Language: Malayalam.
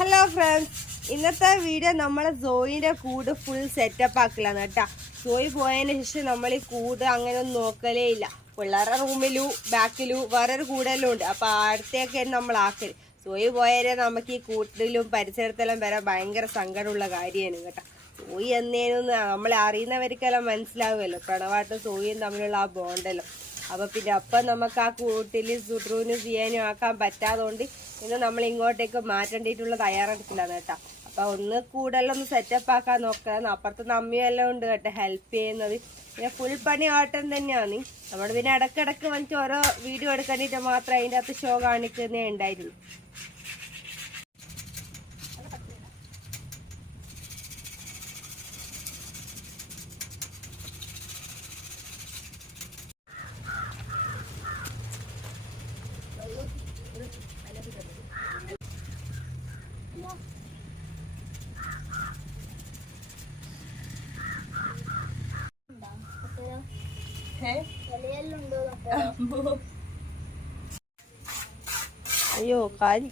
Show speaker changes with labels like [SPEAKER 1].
[SPEAKER 1] ഹലോ ഫ്രണ്ട്സ് ഇന്നത്തെ വീഡിയോ നമ്മളെ സോയിന്റെ കൂട് ഫുൾ സെറ്റപ്പ് ആക്കലാണ് കേട്ടോ. സോയി പോയതിന് ശേഷം നമ്മൾ ഈ കൂട് അങ്ങനെ ഒന്നും നോക്കലേ ഇല്ല. പിള്ളേരുടെ റൂമിലു ബാക്കിലു വേറൊരു കൂടെല്ലാം ഉണ്ട്. അപ്പോൾ അടുത്തേക്കാണ് നമ്മൾ ആക്കൽ. സോയി പോയാലേ നമുക്ക് ഈ കൂട്ടിലും പരിസരത്തെല്ലാം വരാൻ ഭയങ്കര സങ്കടമുള്ള കാര്യമാണ് കേട്ടോ. സോയി എന്നേനൊന്ന് നമ്മളെ അറിയുന്നവർക്കെല്ലാം മനസ്സിലാവുമല്ലോ. പ്രണവാട്ടും സോയിയും തമ്മിലുള്ള ആ ബോണ്ടല്ലോ അപ്പൊ പിന്നെ അപ്പം നമുക്ക് ആ കൂട്ടിൽ സുട്രൂന് ചെയ്യാനും ആക്കാൻ പറ്റാതുകൊണ്ട് ഇന്ന് നമ്മൾ ഇങ്ങോട്ടേക്ക് മാറ്റേണ്ടിയിട്ടുള്ള തയ്യാറെടുപ്പിലാണ് കേട്ടോ. അപ്പൊ ഒന്ന് കൂടുതലൊന്ന് സെറ്റപ്പ് ആക്കാൻ നോക്കണം. അപ്പുറത്ത് അമ്മയും ഉണ്ട് കേട്ടോ ഹെൽപ്പ് ചെയ്യുന്നത്. പിന്നെ ഫുൾ പണി ആട്ടം തന്നെയാണ്. നമ്മൾ പിന്നെ ഇടക്കിടക്ക് വന്നിട്ട് ഓരോ വീഡിയോ എടുക്കാനായിട്ട് മാത്രം അതിന്റെ അകത്ത് ഷോ കാണിക്കുന്നേ ഉണ്ടായിരുന്നു അയ്യോ കാലി